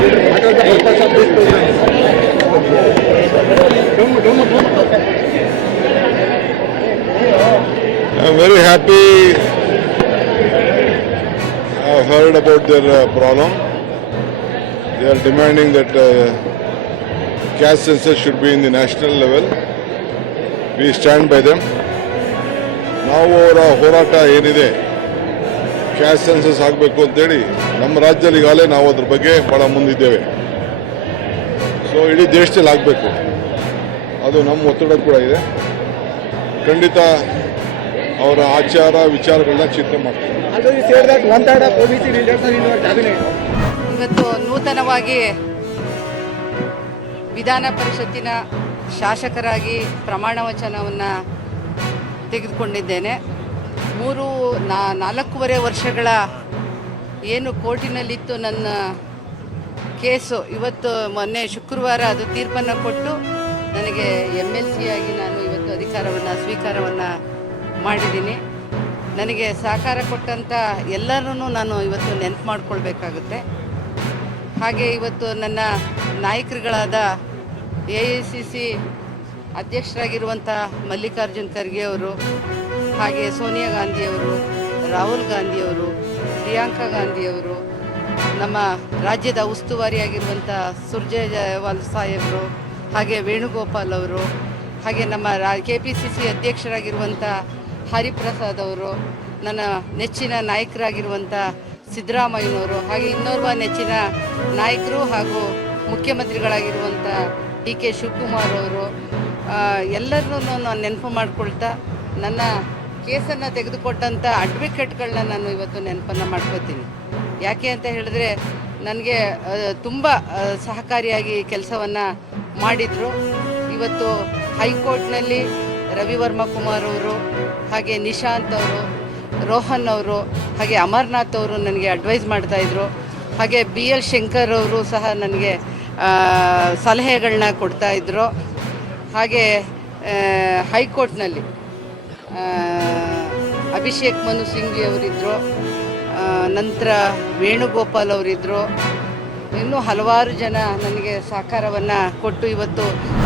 What was the purpose of this program? I'm very happy. I've heard about their problem. They are demanding that caste census should be in the national level. We stand by them. ನಾವು ಅವರ ಹೋರಾಟ ಏನಿದೆ caste census ಆಗಬೇಕು ಅಂತೇಳಿ ನಮ್ಮ ರಾಜ್ಯದಲ್ಲಿ ಈಗಾಗಲೇ ನಾವು ಅದ್ರ ಬಗ್ಗೆ ಭಾಳ ಮುಂದಿದ್ದೇವೆ. ಸೊ ಇಡೀ ದೇಶದಲ್ಲಿ ಆಗಬೇಕು, ಅದು ನಮ್ಮ ಒತ್ತಡ ಕೂಡ ಇದೆ. ಖಂಡಿತ ಅವರ ಆಚಾರ ವಿಚಾರಗಳನ್ನ ಚಿಂತನೆ ಮಾಡ್ತೀವಿ. Although you said that 1/3 of OBC leaders are in your cabinet. ಇವತ್ತು ನೂತನವಾಗಿ ವಿಧಾನ ಪರಿಷತ್ತಿನ ಶಾಸಕರಾಗಿ ಪ್ರಮಾಣ ವಚನವನ್ನು ತೆಗೆದುಕೊಂಡಿದ್ದೇನೆ. 4.5 ವರ್ಷಗಳ ಏನು ಕೋರ್ಟಿನಲ್ಲಿತ್ತು ನನ್ನ ಕೇಸು, ಇವತ್ತು ಮೊನ್ನೆ ಶುಕ್ರವಾರ ಅದು ತೀರ್ಪನ್ನು ಕೊಟ್ಟು ನನಗೆ MLC ಆಗಿ ನಾನು ಇವತ್ತು ಅಧಿಕಾರವನ್ನು ಸ್ವೀಕಾರವನ್ನು ಮಾಡಿದ್ದೀನಿ. ನನಗೆ ಸಹಕಾರ ಕೊಟ್ಟಂಥ ಎಲ್ಲರನ್ನೂ ನಾನು ಇವತ್ತು ನೆನಪು ಮಾಡಿಕೊಳ್ಬೇಕಾಗುತ್ತೆ. ಹಾಗೆ ಇವತ್ತು ನನ್ನ ನಾಯಕರುಗಳಾದ AICC ಅಧ್ಯಕ್ಷರಾಗಿರುವಂಥ ಮಲ್ಲಿಕಾರ್ಜುನ್ ಖರ್ಗೆ ಅವರು, ಹಾಗೆ ಸೋನಿಯಾ ಗಾಂಧಿಯವರು, ರಾಹುಲ್ ಗಾಂಧಿಯವರು, ಪ್ರಿಯಾಂಕಾ ಗಾಂಧಿಯವರು, ನಮ್ಮ ರಾಜ್ಯದ ಉಸ್ತುವಾರಿಯಾಗಿರುವಂಥ ಸುರ್ಜೇವಾಲ್ ಸಾಹೇಬರು, ಹಾಗೆ ವೇಣುಗೋಪಾಲ್ ಅವರು, ಹಾಗೆ ನಮ್ಮ KPCC ಅಧ್ಯಕ್ಷರಾಗಿರುವಂಥ ಹರಿಪ್ರಸಾದ್ ಅವರು, ನನ್ನ ನೆಚ್ಚಿನ ನಾಯಕರಾಗಿರುವಂಥ ಸಿದ್ದರಾಮಯ್ಯನವರು, ಹಾಗೆ ಇನ್ನೋರ್ವ ನೆಚ್ಚಿನ ನಾಯಕರು ಹಾಗೂ ಮುಖ್ಯಮಂತ್ರಿಗಳಾಗಿರುವಂಥ DK ಶಿವಕುಮಾರ್ ಅವರು, ಎಲ್ಲರನ್ನೂ ನಾನು ನೆನಪು ಮಾಡಿಕೊಳ್ತಾ ನನ್ನ ಕೇಸನ್ನು ತೆಗೆದುಕೊಟ್ಟಂಥ ಅಡ್ವೊಕೇಟ್ಗಳನ್ನ ನಾನು ಇವತ್ತು ನೆನಪನ್ನು ಮಾಡ್ಕೋತೀನಿ. ಯಾಕೆ ಅಂತ ಹೇಳಿದ್ರೆ ನನಗೆ ತುಂಬ ಸಹಕಾರಿಯಾಗಿ ಕೆಲಸವನ್ನು ಮಾಡಿದರು. ಇವತ್ತು ಹೈಕೋರ್ಟ್ನಲ್ಲಿ ರವಿವರ್ಮ ಕುಮಾರ್ ಅವರು, ಹಾಗೆ ನಿಶಾಂತ್ ಅವರು, ರೋಹನ್ ಅವರು, ಹಾಗೆ ಅಮರ್ನಾಥ್ ಅವರು ನನಗೆ ಅಡ್ವೈಸ್ ಮಾಡ್ತಾಯಿದ್ರು. ಹಾಗೆ BL ಶಂಕರ್ ಅವರು ಸಹ ನನಗೆ ಸಲಹೆಗಳನ್ನ ಕೊಡ್ತಾಯಿದ್ರು. ಹಾಗೆ ಹೈಕೋರ್ಟ್ನಲ್ಲಿ ಅಭಿಷೇಕ್ ಮನು ಸಿಂಘ್ವಿ ಅವರಿದ್ದರು, ನಂತರ ವೇಣುಗೋಪಾಲ್ ಅವರಿದ್ದರು, ಇನ್ನೂ ಹಲವಾರು ಜನ ನನಗೆ ಸಹಕಾರವನ್ನು ಕೊಟ್ಟು ಇವತ್ತು